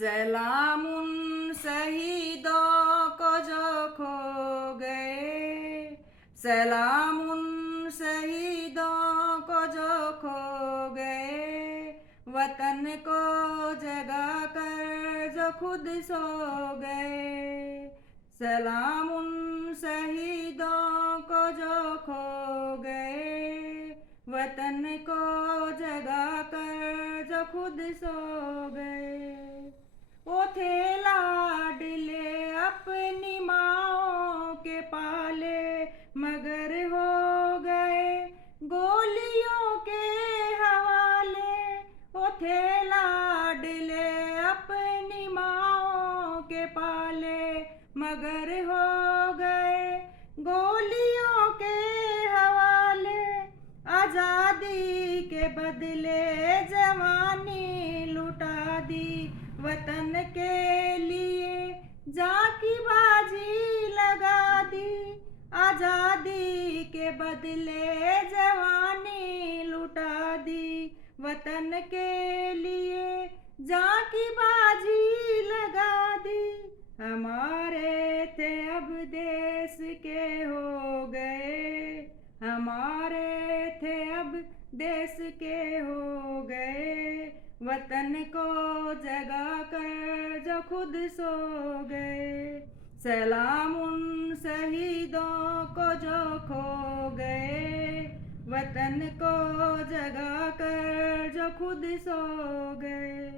सलाम उन शहीदों को जो खो गए, सलाम उन शहीदों को जो खो गए, वतन को जगा कर जो खुद सो गए। सलाम उन शहीदों को जो खो गए, वतन को जगा कर जो खुद सो गए। वो थे लाडले अपनी माँओं के पाले, मगर हो गए गोलियों के हवाले। वो थे लाडले अपनी माँओं के पाले, मगर हो गए गोलियों के हवाले। आज़ादी के बदले जवानी लुटा दी, वतन के लिए जान की बाजी लगा दी। आज़ादी के बदले जवानी लुटा दी, वतन के लिए जान की बाजी लगा दी। हमारे थे अब देश के हो गए, हमारे थे अब देश के हो गए, वतन को जगा कर जो खुद सो गए। सलाम उन शहीदों को जो खो गए, वतन को जगा कर जो खुद सो गए।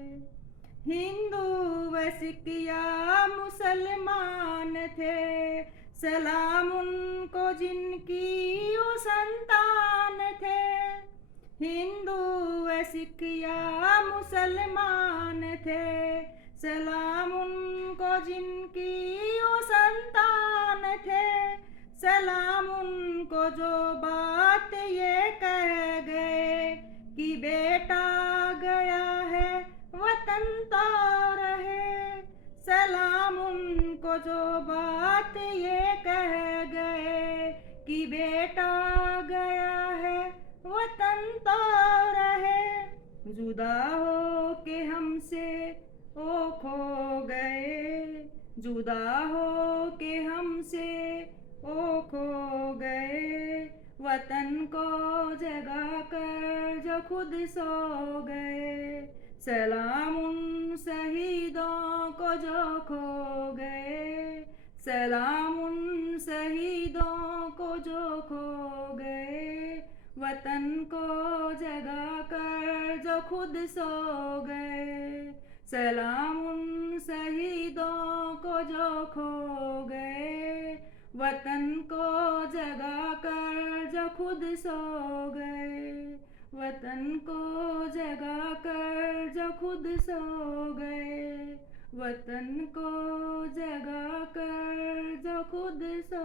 हिंदू व सिख या मुसलमान थे, सलाम उनको जिनकी वो संतान थे। हिंदू व सिख या मुसलमान थे, सलाम उनको जिनकी वो संतान थे। सलाम उनको जो बात ये कह गए कि बेटा गया है वतन तो रहे। सलाम उनको जो बात ये कह गए कि बेटा गया है वतन तो रहे। जुदा हो के हमसे ओ खो गए, जुदा हो के हमसे ओ खो गए, वतन को जगा कर जो खुद सो गए। सलाम उन शहीदों को जो खो गए, सलाम उन शहीदों को जो खो गए, वतन को जगा कर जो खुद सो गए। सलाम उन शहीदों को जो खो गए, वतन को जगा कर जो खुद सो गए, वतन को जगा कर जो खुद सो गए, वतन को जगा कर जो खुद सो